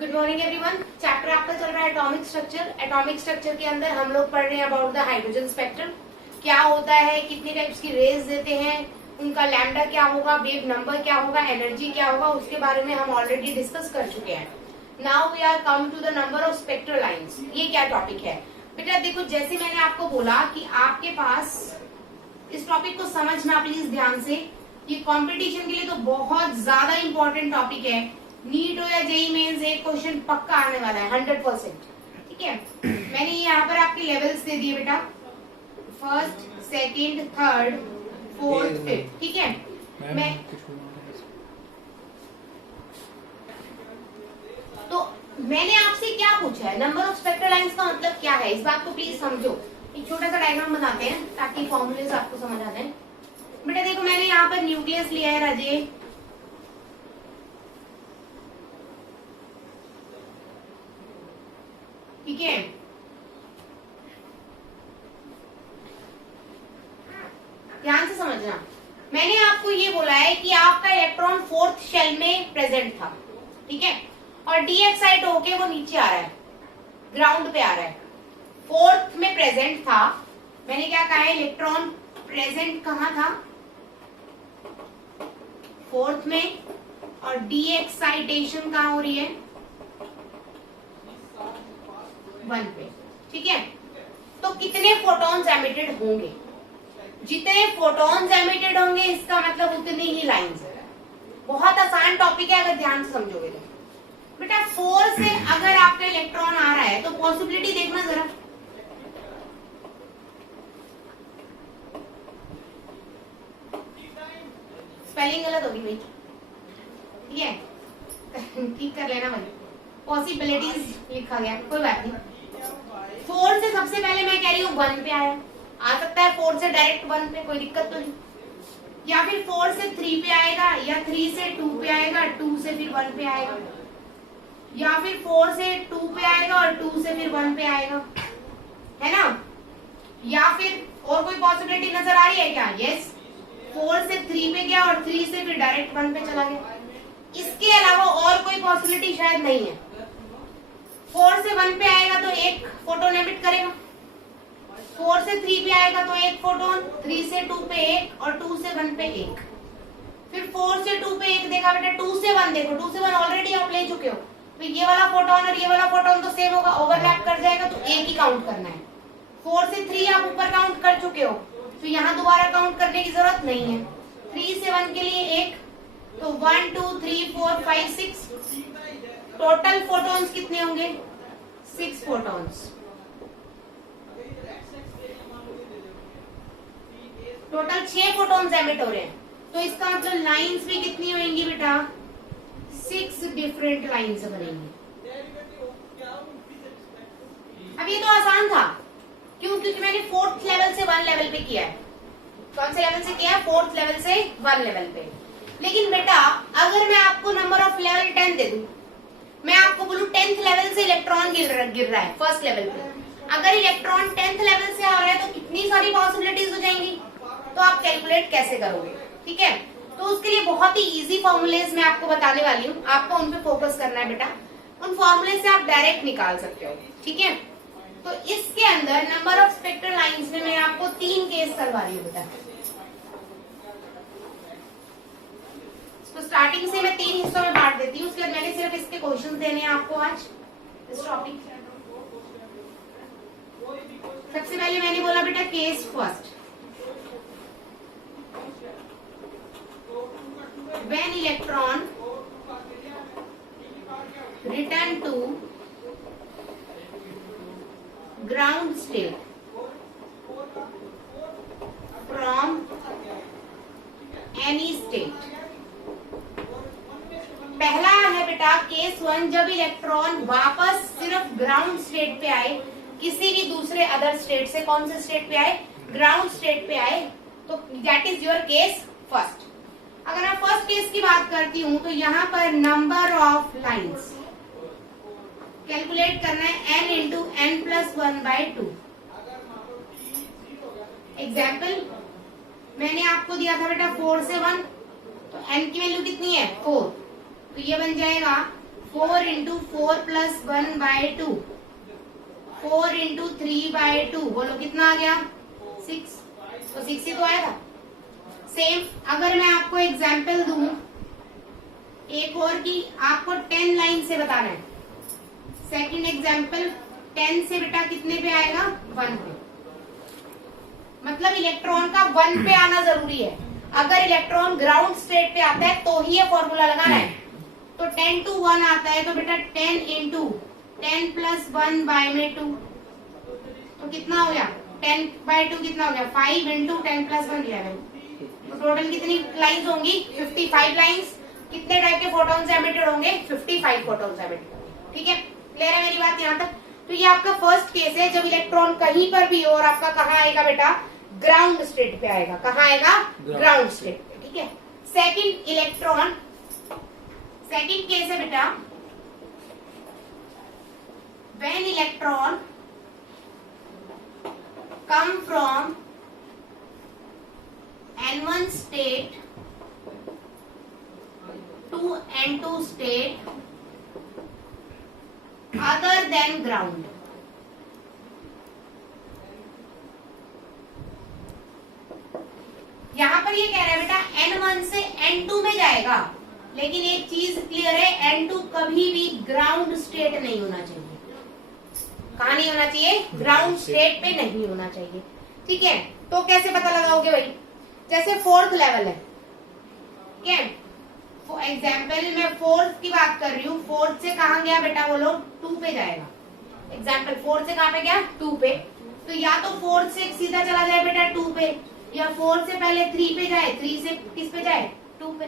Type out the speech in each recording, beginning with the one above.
Good morning everyone. Chapter आपका चल रहा है एटॉमिक स्ट्रक्चर। एटॉमिक स्ट्रक्चर के अंदर हम लोग पढ़ रहे हैं अबाउट द हाइड्रोजन स्पेक्ट्रम। क्या होता है, कितने टाइप्स की रेज देते हैं, उनका लैम्डा क्या होगा, वेव नंबर क्या होगा, एनर्जी क्या होगा, उसके बारे में हम ऑलरेडी डिस्कस कर चुके हैं। Now we are come to the number of spectral lines. ये क्या टॉपिक है बेटा? देखो, जैसे मैंने आपको बोला कि आपके पास इस टॉपिक को समझना प्लीज ध्यान से। ये कंपटीशन के लिए तो बहुत ज्यादा इंपॉर्टेंट टॉपिक है। नीट हो या जेई मेंस एक क्वेश्चन पक्का आने वाला है 100%। ठीक है, मैंने यहाँ पर आपके लेवल्स दे दिए बेटा, first, second, third, fourth, fifth. ठीक है, मैं तो मैंने आपसे क्या पूछा है, नंबर ऑफ स्पेक्ट्रल लाइंस का मतलब क्या है, इस बात को प्लीज समझो। एक छोटा सा डायग्राम बनाते हैं ताकि फॉर्मूलेस आपको समझ आ जाए। बेटा देखो, मैंने यहाँ पर न्यूक्लियस लिया है राजे, ठीक है। ध्यान से समझना, मैंने आपको ये बोला है कि आपका इलेक्ट्रॉन फोर्थ शेल में प्रेजेंट था, ठीक है, और डी एक्साइट होके वो नीचे आ रहा है, ग्राउंड पे आ रहा है। फोर्थ में प्रेजेंट था, मैंने क्या कहा है, इलेक्ट्रॉन प्रेजेंट कहाँ था, फोर्थ में, और डी एक्साइटेशन कहाँ हो रही है, 1 पे। ठीक है, तो कितने फोटॉन्स एमिटेड होंगे, जितने फोटॉन्स एमिटेड होंगे इसका मतलब उतनी ही लाइंस है। बहुत आसान टॉपिक है अगर ध्यान से समझोगे तो। बेटा 4 से अगर आपका इलेक्ट्रॉन आ रहा है तो पॉसिबिलिटी देखना जरा, स्पेलिंग गलत होगी भाई, ठीक है, ठीक कर लेना भाई, पॉसिबिलिटीज लिखा गया, कोई बात नहीं। 4 से सबसे पहले मैं कह रही हूँ 1 पे आया, आ सकता है 4 से डायरेक्ट 1 पे, कोई दिक्कत तो नहीं, या फिर 4 से 3 पे आएगा, या 3 से 2 पे आएगा, 2 से फिर 1 पे आएगा, या फिर 4 से 2 पे आएगा और 2 से फिर 1 पे आएगा, है ना। या फिर और कोई पॉसिबिलिटी नजर आ रही है क्या? यस, 4 से 3 पे गया और 3 से फिर डायरेक्ट 1 पे चला गया। इसके अलावा और कोई पॉसिबिलिटी शायद नहीं है। 4 से 1 पे आएगा तो एक फोटोन एमिट करेगा, 4 से 3 पे आएगा तो एक फोटोन, 3 से 2 पे एक, और 2 से 1 पे एक। फिर 4 से 2 पे एक देखा बेटा, 2 से 1 देखो, 2 से 1 ऑलरेडी आप ले चुके हो, तो ये वाला फोटोन और ये वाला फोटोन तो सेम होगा, ओवरलैप कर जाएगा, तो एक ही काउंट करना है। 4 से 3 आप ऊपर काउंट कर चुके हो, तो यहाँ दोबारा काउंट करने की जरूरत नहीं है। 3 से 1 के लिए एक, तो 1 2 3 4 5 6, टोटल फोटॉन्स कितने होंगे? 6 फोटॉन्स। टोटल 6 फोटॉन्स एमिट हो रहे हैं, तो इसका मतलब लाइंस भी कितनी होंगी बेटा? 6 डिफरेंट लाइंस बनेंगी। अब ये तो आसान था, क्यों? क्योंकि मैंने 4th लेवल से 1 लेवल पे किया है। कौन से लेवल से किया है? 4th लेवल से 1 लेवल पे। लेकिन बेटा अगर मैं आपको नंबर ऑफ लेवल 10 दे दूं, मैं आपको बोलूं 10th लेवल से इलेक्ट्रॉन गिर रहा है फर्स्ट लेवल पे, अगर इलेक्ट्रॉन 10th लेवल से आ रहा है तो कितनी सारी पॉसिबिलिटीज हो जाएंगी, तो आप कैलकुलेट कैसे करोगे? ठीक है, तो उसके लिए बहुत ही इजी फॉर्मूलेज मैं आपको बताने वाली हूँ, आपको उन पे फोकस करना है बेटा। उन फॉर्मूले से आप डायरेक्ट निकाल सकते हो, ठीक है। तो इसके अंदर नंबर ऑफ स्पेक्ट्रल लाइंस में मैं आपको 3 केस करवा रही हूँ बेटा। तो स्टार्टिंग से मैं 3 हिस्सों में बांट देती हूँ, उसके बाद मैंने सिर्फ इसके क्वेश्चंस देने हैं आपको आज इस टॉपिक। सबसे पहले मैंने बोला बेटा case first, when electron return to ground state from any state। पहला है बेटा केस 1, जब इलेक्ट्रॉन वापस सिर्फ ग्राउंड स्टेट पे आए, किसी भी दूसरे अदर स्टेट से, कौन से स्टेट पे आए? ग्राउंड स्टेट पे आए, तो that is your case first. अगर मैं फर्स्ट केस की बात करती हूँ तो यहाँ पर नंबर ऑफ लाइंस कैलकुलेट करना है n into n plus 1/2। Example मैंने आपको दिया था बेटा 4 से 1, तो n की वैल्यू कितनी है? 4, तो ये बन जाएगा 4 इंटू 4+1/2, 4 इंटू 3/2, बोलो कितना आ गया 6, तो 6 ही तो आएगा। सेम अगर मैं आपको एग्जाम्पल दूं एक और की, आपको 10 लाइन से बताना है। सेकंड एग्जाम्पल 10 से बेटा कितने पे आएगा 1 पे, मतलब इलेक्ट्रॉन का 1 पे आना जरूरी है। अगर इलेक्ट्रॉन ग्राउंड स्टेट पे आता है तो ही ये फॉर्मूला लगाना है। तो 10 to 1 आता है तो बेटा 10 इंटू 10+1/2, तो कितना हो गया 10/2 कितना हो गया 5 इंटू 10+1 11। तो टोटल कितनी लाइंस होंगी 55 लाइंस। कितने टाइप के फोटॉन्स एमिटेड होंगे 55 फोटॉन्स एमिटेड होंगे। ठीक है, क्लियर है मेरी बात यहाँ तक। तो ये आपका फर्स्ट केस है जब इलेक्ट्रॉन कहीं पर भी हो और आपका कहाँ आएगा बेटा ग्राउंड स्टेट पे आएगा। कहाँ आएगा ग्राउंड स्टेट पे। ठीक है, सेकंड इलेक्ट्रॉन, सेकंड केस है बेटा when electron come from N1 state to N2 state other than ground। यहां पर ये कह रहा है बेटा N1 से N2 में जाएगा, लेकिन एक चीज क्लियर है N2 कभी भी ग्राउंड स्टेट नहीं होना चाहिए। कहाँ नहीं होना चाहिए ग्राउंड स्टेट पे नहीं होना चाहिए। ठीक है, तो कैसे पता लगाओगे भाई, जैसे फोर्थ लेवल है, ठीक है, फॉर एग्जाम्पल मैं फोर्थ की बात कर रही हूँ। फोर्थ से कहाँ गया बेटा बोलो 2 पे जाएगा। एग्जाम्पल फोर्थ से कहाँ पे गया 2 पे, तो या तो फोर्थ से सीधा चला जाए बेटा 2 पे, या फोर्थ से पहले 3 पे जाए, 3 से किस पे जाए 2 पे।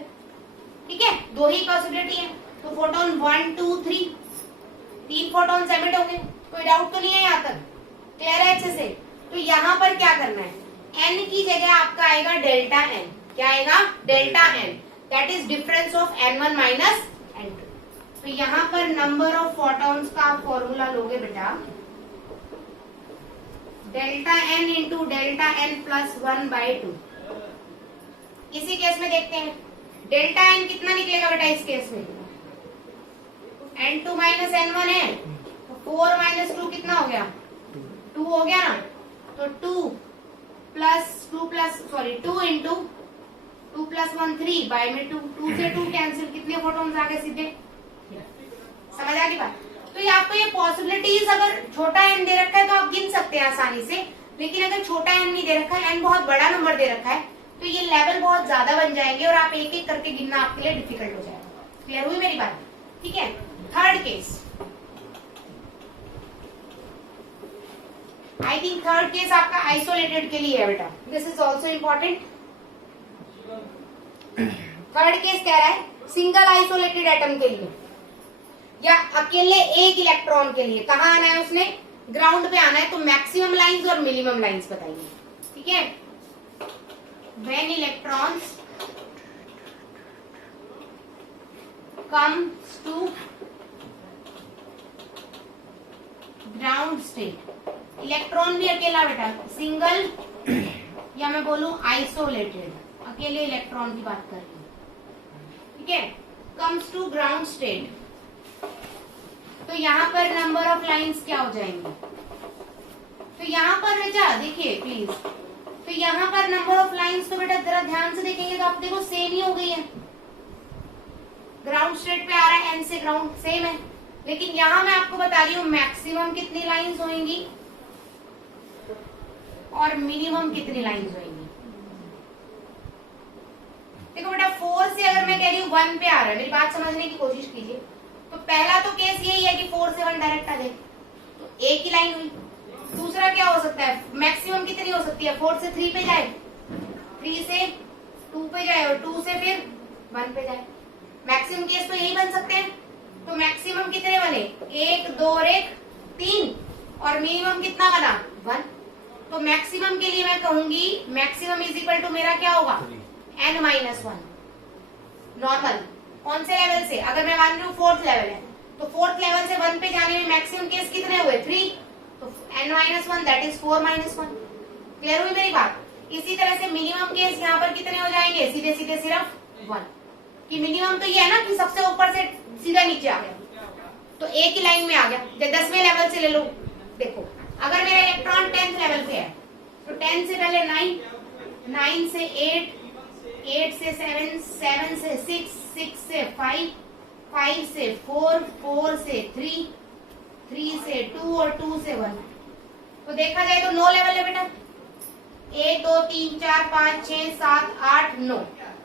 ठीक है, दो ही पॉसिबिलिटी है। तो फोटोन 1 2 3 3 फोटोन एमिट होंगे। कोई डाउट तो नहीं है यहाँ तक, क्लियर है अच्छे से। तो यहाँ पर क्या करना है, n की जगह आपका आएगा डेल्टा n। क्या आएगा delta n, that is difference of n1 minus n2। तो यहाँ पर नंबर ऑफ फोटॉन्स का आप फॉर्मूला लोगे बेटा delta n into delta n plus 1/2। इसी केस में देखते हैं डेल्टा n कितना निकलेगा बेटा इस केस में, n2 माइनस n1 है, तो 4 माइनस 2 कितना हो गया 2 हो गया ना। तो 2 इंटू 2 प्लस 1 3 बाय में 2 से 2 कैंसिल, कितने फोटॉन्स आ गए सीधे। समझ आ गई बात। तो ये आपको ये पॉसिबिलिटीज, अगर छोटा n दे रखा है तो आप गिन सकते हैं आसानी से, लेकिन अगर छोटा n नहीं दे रखा है, n बहुत बड़ा नंबर दे रखा है, तो ये लेवल बहुत ज्यादा बन जाएंगे और आप एक एक करके गिनना आपके लिए डिफिकल्ट हो जाएगा। क्लियर हुई मेरी बात। ठीक है, third case, I think third case आपका आइसोलेटेड के लिए है बेटा, this is also important. Third case कह रहा है सिंगल आइसोलेटेड एटम के लिए या अकेले एक इलेक्ट्रॉन के लिए। कहाँ आना है उसने ग्राउंड पे आना है, तो मैक्सिमम लाइंस और मिनिमम लाइंस बताइए। ठीक है, when electrons comes to ground state, electron भी अकेला बेटा, सिंगल या मैं बोलूं आइसोलेटेड, अकेले इलेक्ट्रॉन की बात कर रही हूं। ठीक है, कम्स टू ग्राउंड स्टेट, तो यहाँ पर नंबर ऑफ लाइंस क्या हो जाएंगे, तो यहाँ पर बेटा देखिए प्लीज, तो यहाँ पर नंबर ऑफ लाइंस तो बेटा जरा ध्यान से देखेंगे तो आप देखो सेम ही हो गई है। ग्राउंड स्टेट पे आ रहा है n से ग्राउंड सेम है, लेकिन यहाँ मैं आपको बता रही हूँ मैक्सिमम कितनी लाइंस होंगी और मिनिमम कितनी लाइंस होंगी। देखो बेटा 4 से अगर मैं कह रही हूँ 1 पे आ रहा है, मेरी बात समझने की कोशिश कीजिए। तो पहला तो केस यही है कि 4 से 1 डायरेक्ट आ जाए, तो एक ही लाइन हुई। दूसरा क्या हो सकता है, मैक्सिमम कितनी हो सकती है, 4 से 3 पे जाए, 3 से 2 पे जाए और 2 से फिर 1 पे जाए। मैक्सिमम केस तो यही बन सकते हैं। तो मैक्सिमम कितने बने, 1 2 और 1 3, और मिनिमम कितना बना 1। तो मैक्सिमम के लिए मैं कहूंगी मैक्सिमम इज इक्वल टू मेरा क्या होगा n-1 नॉर्मल। कौन से लेवल से, अगर मैं मान रही हूँ 4th लेवल है, तो 4th लेवल से 1 पे जाने में मैक्सिमम केस कितने हुए 3, तो n-1 दैट इज 4-1। क्लियर हुई मेरी बात। इसी तरह से मिनिमम केस यहाँ पर कितने हो जाएंगे, सीधे सीधे सिर्फ 1, कि मिनिमम तो ये है ना कि सबसे ऊपर से सीधा नीचे आ गया, एक ही लाइन में आ गया। 10वें लेवल से ले लो। देखो अगर मेरा इलेक्ट्रॉन 10th लेवल पे है तो 10 से पहले 9, 9 से 8, 8 से 7, 7 से 6, 6 से 5, 5 से 4, 4 से 3, 3 से 2 और 2 से 1। तो देखा जाए तो 9 लेवल है बेटा। 1 2 3 4 5 6 7 8 9,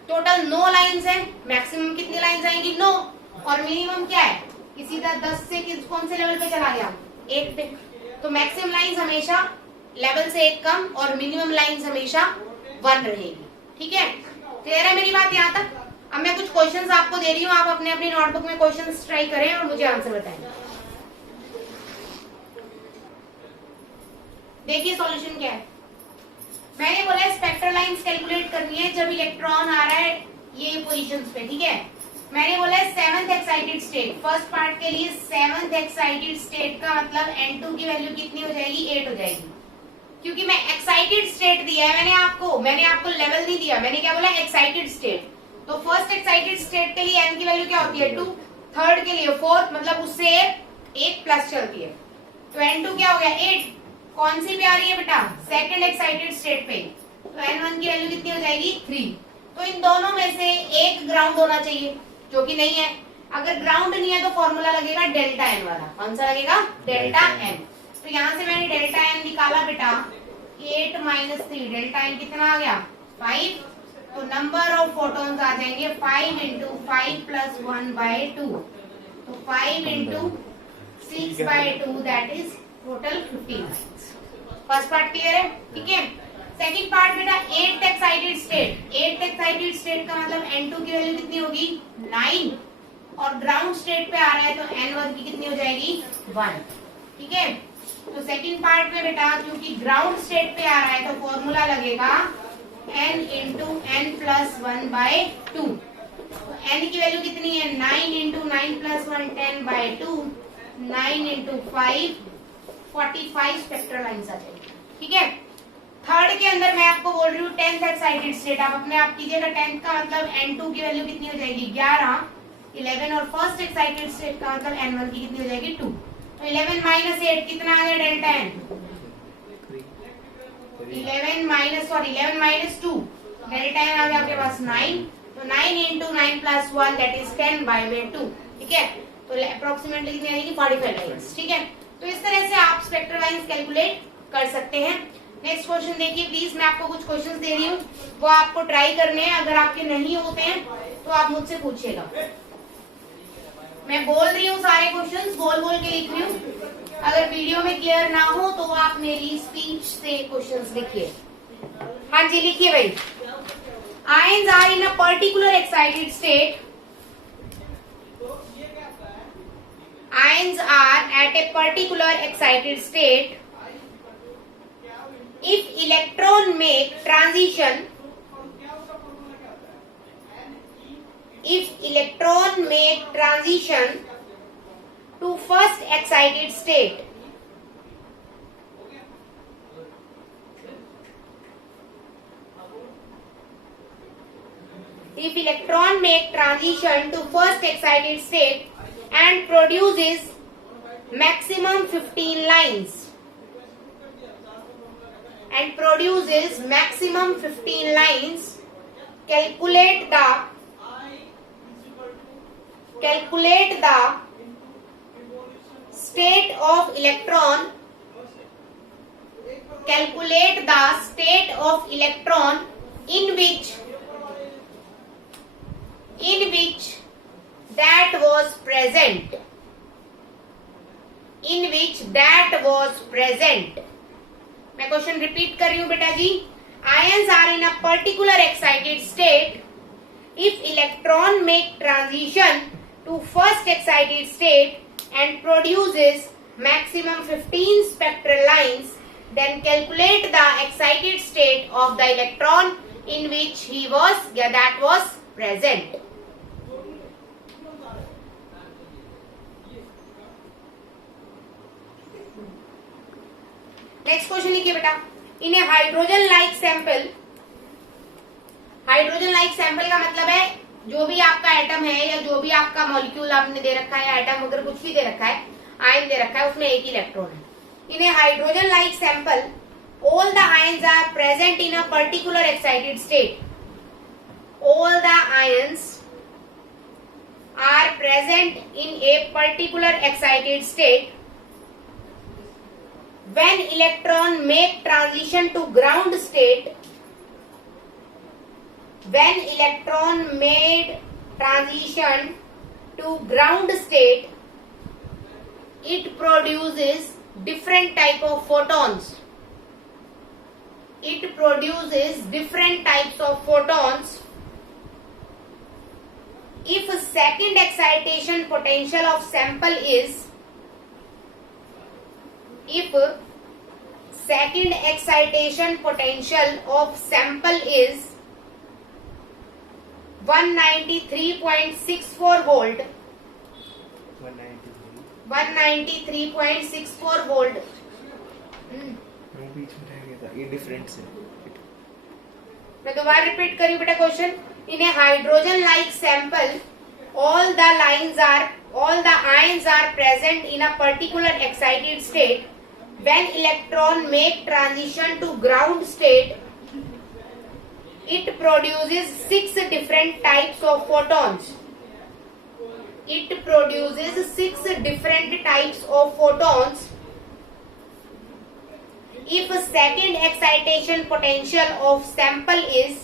टोटल 9 लाइंस है। मैक्सिमम कितनी लाइंस आएंगी? 9। और मिनिमम क्या है? किसी का 10 से कौन से लेवल पे चला गया? 1 पे। तो मैक्सिमम लाइंस हमेशा लेवल से 1 कम और मिनिमम लाइंस हमेशा 1 रहेगी। ठीक है, क्लियर है मेरी बात यहाँ तक? अब मैं कुछ क्वेश्चंस आपको दे रही हूँ, आप अपने अपनी नोटबुक में क्वेश्चंस ट्राई करें और मुझे आंसर बताएं। देखिए सॉल्यूशन क्या है। मैंने बोला स्पेक्ट्रल लाइंस कैलकुलेट करनी है जब इलेक्ट्रॉन आ रहा है ये पोजीशंस पे। ठीक है, मैंने बोला 7th excited state. First part के लिए 7th एक्साइटेड स्टेट का मतलब N2 की वैल्यू कितनी हो जाएगी? 8 हो जाएगी। क्योंकि मैं एक्साइटेड स्टेट दिया है मैंने आपको लेवल नहीं दिया। मैंने क्या बोला? Excited state. तो फर्स्ट एक्साइटेड स्टेट के लिए n की वैल्यू क्या होती है? 2। थर्ड के लिए 4, मतलब उससे 1 प्लस चलती है। तो N2 क्या हो गया? 8। कौन सी पे आ रही है बेटा? सेकंड एक्साइटेड स्टेट पे। तो N1 की वैल्यू कितनी हो जाएगी? 3। तो इन दोनों में से एक ग्राउंड होना चाहिए, जो कि नहीं है। अगर ग्राउंड नहीं है तो फॉर्मूला लगेगा डेल्टा एन वाला। कौन सा लगेगा? Delta N. तो यहाँ से मैंने डेल्टा एन निकाला बेटा, 8 माइनस 3, डेल्टा एन कितना आ गया? 5। तो नंबर ऑफ फोटॉन्स आ जाएंगे 5 इंटू 5 प्लस 1 बाय 2। तो 5 into 6 by 2 that is total 15। First part clear है? ठीक है। सेकंड पार्ट बेटा 8th excited state. 8th excited state का मतलब N2 की वैल्यू कितनी होगी? 9। और ग्राउंड स्टेट पे आ रहा है तो N1 की कितनी हो जाएगी? 1। ठीक है। तो सेकंड पार्ट में बेटा क्योंकि ग्राउंड स्टेट पे आ रहा है तो फॉर्मूला लगेगा n into n plus 1 by 2। तो n की वैल्यू कितनी है? 9 into 9 plus 1 10 by 2। 9 into 5 45 spectral lines आ जाएगी। ठीक है। थर्ड के अंदर मैं आपको बोल रही हूँ 10th एक्साइटेड स्टेट। आप अपने आप कीजिएगा। 10th का मतलब N2 की वैल्यू कितनी हो जाएगी? 11, 11 और फर्स्ट एक्साइटेड स्टेट का मतलब N1 की कितनी हो जाएगी? 2। तो 11 माइनस 8 कितना आ गया? Delta N 11 minus 2, delta N आ गया आपके पास 9। तो 9 into 9 plus 1 that is 10 by 2। ठीक है। तो अप्रोक्सीमेटली कितनी आएगी? 45 लाइंस। ठीक है। तो इस तरह से आप स्पेक्ट्रल लाइंस कैलकुलेट कर सकते हैं। नेक्स्ट क्वेश्चन देखिए प्लीज। मैं आपको कुछ क्वेश्चंस दे रही हूँ, वो आपको ट्राई करने हैं। अगर आपके नहीं होते हैं तो आप मुझसे पूछिएगा। मैं बोल रही हूँ सारे क्वेश्चंस, बोल बोल के लिख रही हूँ। अगर वीडियो में क्लियर ना हो तो आप मेरी स्पीच से क्वेश्चंस लिखिए। हाँ जी लिखिए भाई। Ions are in a particular excited state. Ions are at a particular excited state if electron make transition to first excited state. If electron make transition to first excited state and produces maximum 15 lines calculate the state of electron in which that was present। मैं question repeat कर रही हूँ बेटा जी। Ions are in a particular excited state if electron make transition to first excited state and produces maximum 15 spectral lines, then calculate the excited state of the electron in which that was present। Next question लिखिए बेटा। इन hydrogen like sample का मतलब है जो भी आपका atom है या जो भी आपका मॉलिक्यूल आपने दे रखा है, एटम अगर कुछ भी दे रखा है, आयन दे रखा है, उसमें एक ही इलेक्ट्रॉन है। In a hydrogen like sample all the ions are present in a particular excited state. All the ions are present in a particular excited state. When electron make transition to ground state, when electron made transition to ground state, it produces different type of photons. It produces different types of photons. If second excitation potential of sample is, if second excitation potential of sample is 193.64 volt, 193.64 volt. बीच में रह गया था, ये difference है। मैं दोबारा repeat करी बेटा question. In a hydrogen like sample all the ions are present in a particular excited state. When electron make transition to ground state, it produces 6 different types of photons. It produces 6 different types of photons. If second excitation potential of sample is,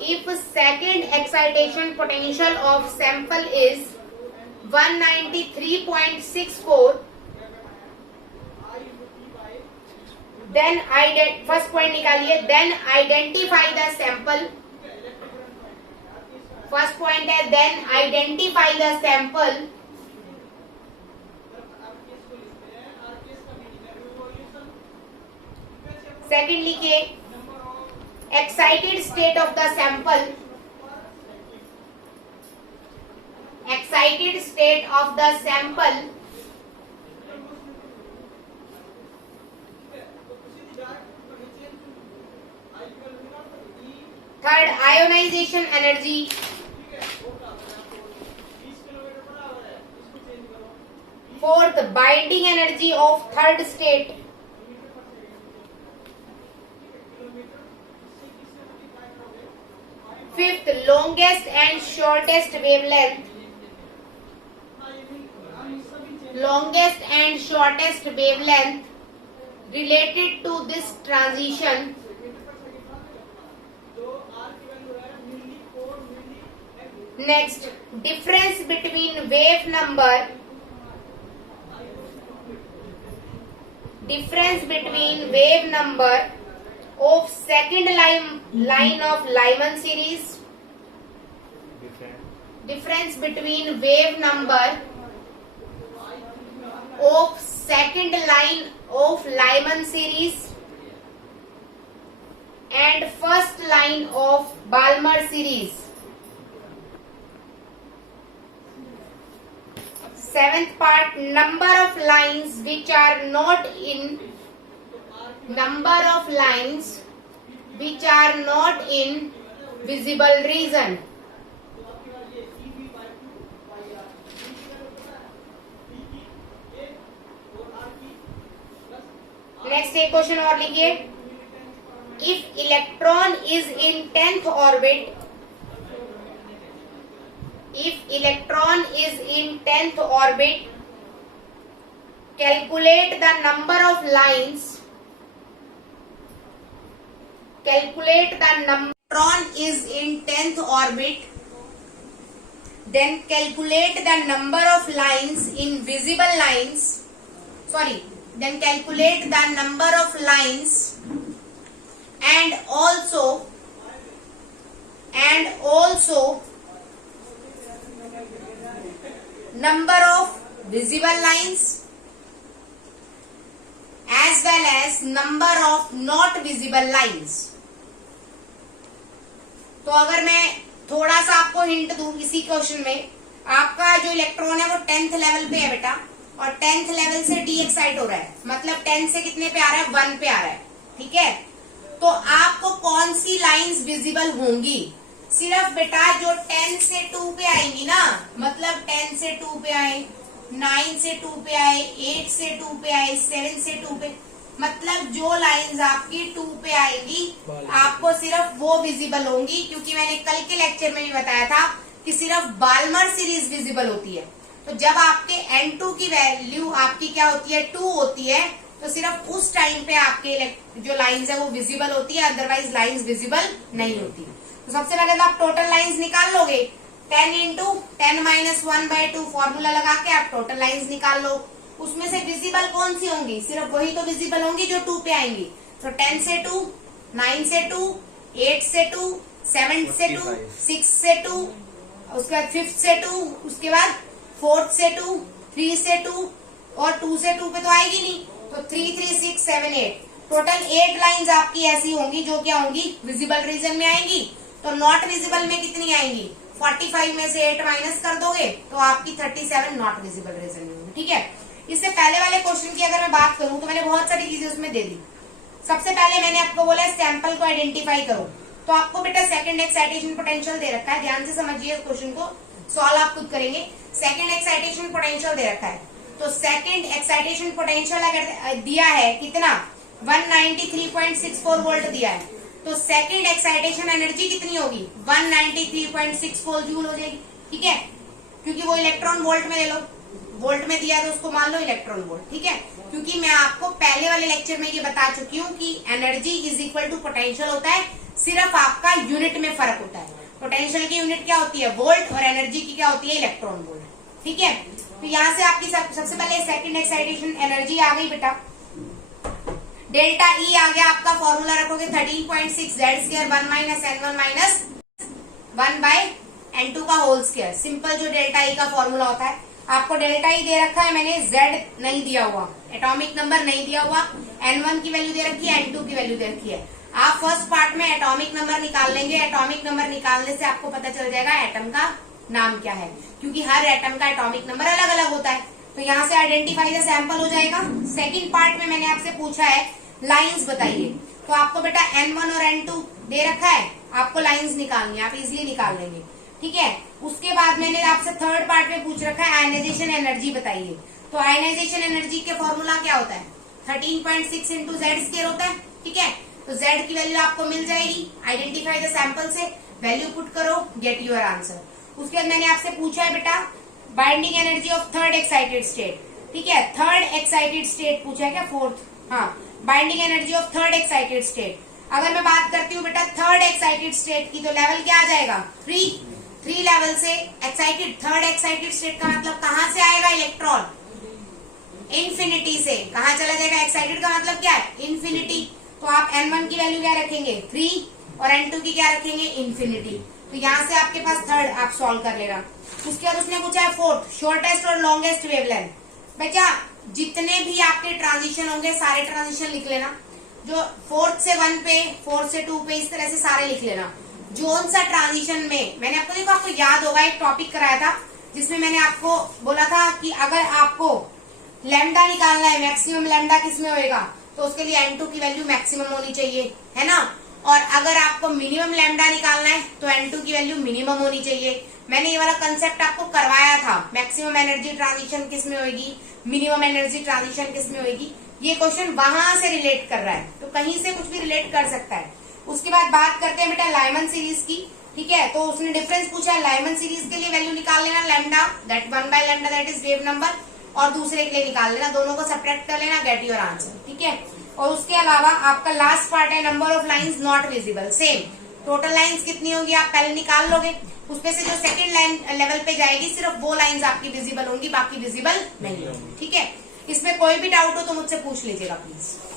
if second excitation potential of sample is 193.64, then first point निकालिए, then identify the sample. First point है then identify the sample. Second लिखिए excited state of the sample. Excited state of the sample third ionization energy. Fourth binding energy of third state. Fifth longest and shortest wavelength. Longest and shortest wavelength related to this transition. Next, difference between wave number of second line of Lyman series. Difference between wave number of second line of Lyman series and first line of Balmer series. Seventh part, number of lines which are not in visible region. Next एक question और लिखिए। If electron is in 10th orbit, if electron is in 10th orbit, calculate the number of lines, electron is in 10th orbit, then calculate the number of lines in visible lines, then calculate the number of lines and also number of visible lines as well as number of not visible lines. तो अगर मैं थोड़ा सा आपको hint दूं इसी question में, आपका जो इलेक्ट्रॉन है वो 10th लेवल पे है बेटा, और 10th लेवल से डी एक्साइट हो रहा है, मतलब 10 से कितने पे आ रहा है, 1 पे आ रहा है, ठीक है। तो आपको कौन सी लाइंस विजिबल होंगी, सिर्फ बेटा जो 10 से 2 पे आएंगी ना, मतलब 10 से 2 पे आए, 9 से 2 पे आए, 8 से 2 पे आए, 7 से 2 पे, मतलब जो लाइंस आपकी 2 पे आएंगी आपको सिर्फ वो विजिबल होंगी, क्योंकि मैंने कल के लेक्चर में भी बताया था कि सिर्फ बाल्मर सीरीज विजिबल होती है। तो जब आपके N2 की वैल्यू आपकी क्या होती है, 2 होती है, तो सिर्फ उस टाइम पे आपके जो लाइंस है वो विजिबल होती है, अदरवाइज लाइंस विजिबल नहीं होती। तो सबसे पहले तो आप टोटल लाइंस निकाल लोगे, 10 इंटू 10 माइनस 1/2 फॉर्मूला लगा के आप टोटल लाइंस निकाल लो। उसमें से विजिबल कौन सी होंगी, सिर्फ वही तो विजिबल होंगी जो 2 पे आएंगी। तो 10 से 2, 9 से 2, 8 से 2, 7 से 2, 6 से 2, उसके बाद 5 से 2, उसके बाद 4 से 2, 3 से 2 और 2 से 2 पे तो आएगी नहीं, तो 3, 3, 6, 7, 8 टोटल 8 लाइंस आपकी ऐसी होंगी जो क्या होंगी, विजिबल रीजन में आएंगी। तो नॉट विजिबल में कितनी आएंगी, 45 में से 8 माइनस कर दोगे तो आपकी 37 नॉट विजिबल रीजन में होंगी। ठीक है, इससे पहले वाले क्वेश्चन की अगर मैं बात करूं तो मैंने बहुत सारी चीजें उसमें दे दी। सबसे पहले मैंने आपको बोला सैंपल को आइडेंटिफाई करो, तो आपको बेटा सेकंड एक्साइटेशन पोटेंशियल दे रखा है, ध्यान से समझिए क्वेश्चन को, सॉल्व आप खुद करेंगे। सेकंड एक्साइटेशन पोटेंशियल दे रखा है, तो सेकंड एक्साइटेशन पोटेंशियल अगर दिया है कितना, 193.64 वोल्ट दिया है, तो सेकंड एक्साइटेशन एनर्जी कितनी होगी, 193.64 जूल हो जाएगी। ठीक है, क्योंकि वो इलेक्ट्रॉन वोल्ट में ले लो, वोल्ट में दिया है तो उसको मान लो इलेक्ट्रॉन वोल्ट। ठीक है, क्योंकि मैं आपको पहले वाले लेक्चर में ये बता चुकी हूँ कि energy is equal to potential होता है, सिर्फ आपका यूनिट में फर्क होता है। पोटेंशियल की यूनिट क्या होती है, वोल्ट, और एनर्जी की क्या होती है, इलेक्ट्रॉन वोल्ट। ठीक है, तो यहाँ से आपकी सबसे पहले सेकंड एक्साइटेशन एनर्जी आ गई बेटा, डेल्टा ई आ गया आपका, फॉर्मूला रखोगे 13.6 Z² 1 minus N1 minus 1/N2 का होल स्क्वायर। सिंपल जो डेल्टा ई का फॉर्मूला होता है, आपको डेल्टा ई दे रखा है, मैंने Z नहीं दिया हुआ, एटॉमिक नंबर नहीं दिया हुआ, N1 की वैल्यू दे रखी है, N2 की वैल्यू दे रखी है। आप फर्स्ट पार्ट में एटॉमिक नंबर निकाल लेंगे, एटॉमिक नंबर निकालने से आपको पता चल जाएगा एटम का नाम क्या है, क्योंकि हर एटम का एटॉमिक नंबर अलग अलग होता है। तो यहाँ से आइडेंटिफाई द सैंपल हो जाएगा। सेकंड पार्ट में मैंने आपसे पूछा है लाइंस बताइए, तो आपको बेटा N1 और N2 दे रखा है, आपको लाइंस निकालनी है, आप इजिली निकाल लेंगे। ठीक है, उसके बाद मैंने आपसे थर्ड पार्ट में पूछ रखा है आयनाइजेशन एनर्जी बताइए, तो आयनाइजेशन एनर्जी के फॉर्मूला क्या होता है, 13.6 इंटू Z² होता है। ठीक है, तो Z की वैल्यू आपको मिल जाएगी, आइडेंटिफाई द सैंपल से वैल्यू पुट करो, गेट योर आंसर। उसके बाद मैंने आपसे पूछा है बेटा binding energy of third excited state. ठीक है, थर्ड एक्साइटेड स्टेट पूछा है क्या, फोर्थ, हाँ, binding energy of third excited state. अगर मैं बात करती हूँ बेटा थर्ड एक्साइटेड स्टेट की, तो लेवल क्या आ जाएगा, 3 लेवल से एक्साइटेड, थर्ड एक्साइटेड स्टेट का मतलब कहाँ से आएगा, इलेक्ट्रॉन इन्फिनिटी से, कहाँ चला जाएगा, एक्साइटेड का मतलब क्या है, इन्फिनिटी। तो आप N1 की वैल्यू क्या रखेंगे, 3, और N2 की क्या रखेंगे, इन्फिनिटी। तो यहाँ से आपके पास थर्ड आप सॉल्व कर लेना। उसके बाद उसने पूछा है फोर्थ, शॉर्टेस्ट और लॉन्गेस्ट वेवलेंथ। बच्चा जितने भी आपके ट्रांजिशन होंगे सारे ट्रांजिशन लिख लेना, जो 4 से 1 पे, 4 से 2 पे, इस तरह से सारे लिख लेना। जोन सा ट्रांजिशन में मैंने आपको याद होगा एक टॉपिक कराया था जिसमें मैंने आपको बोला था कि अगर आपको लैम्डा निकालना है, मैक्सिमम लैम्डा किसमें होएगा, तो उसके लिए N2 की वैल्यू मैक्सिमम होनी चाहिए, है ना। और अगर आपको मिनिमम लैम्डा निकालना है तो N2 की वैल्यू मिनिमम होनी चाहिए। मैंने ये वाला कंसेप्ट आपको करवाया था, मैक्सिमम एनर्जी ट्रांजिशन किसमें होगी, मिनिमम एनर्जी ट्रांजिशन किसमें होगी। ये क्वेश्चन वहां से रिलेट कर रहा है, तो कहीं से कुछ भी रिलेट कर सकता है। उसके बाद बात करते हैं बेटा लाइमन सीरीज की। ठीक है, तो उसने डिफरेंस पूछा है, लाइमन सीरीज के लिए वैल्यू निकाल लेना lambda, that 1/λ that is wave number, और दूसरे के लिए निकाल लेना, दोनों को सब्ट्रैक्ट कर लेना, गेट योर आंसर। ठीक है, और उसके अलावा आपका लास्ट पार्ट है number of lines not visible. Same total lines कितनी होगी आप पहले निकाल लोगे, उसमें से जो सेकंड लाइन लेवल पे जाएगी सिर्फ वो लाइंस आपकी विजिबल होंगी, बाकी विजिबल नहीं होंगी। ठीक है, इसमें कोई भी डाउट हो तो मुझसे पूछ लीजिएगा प्लीज।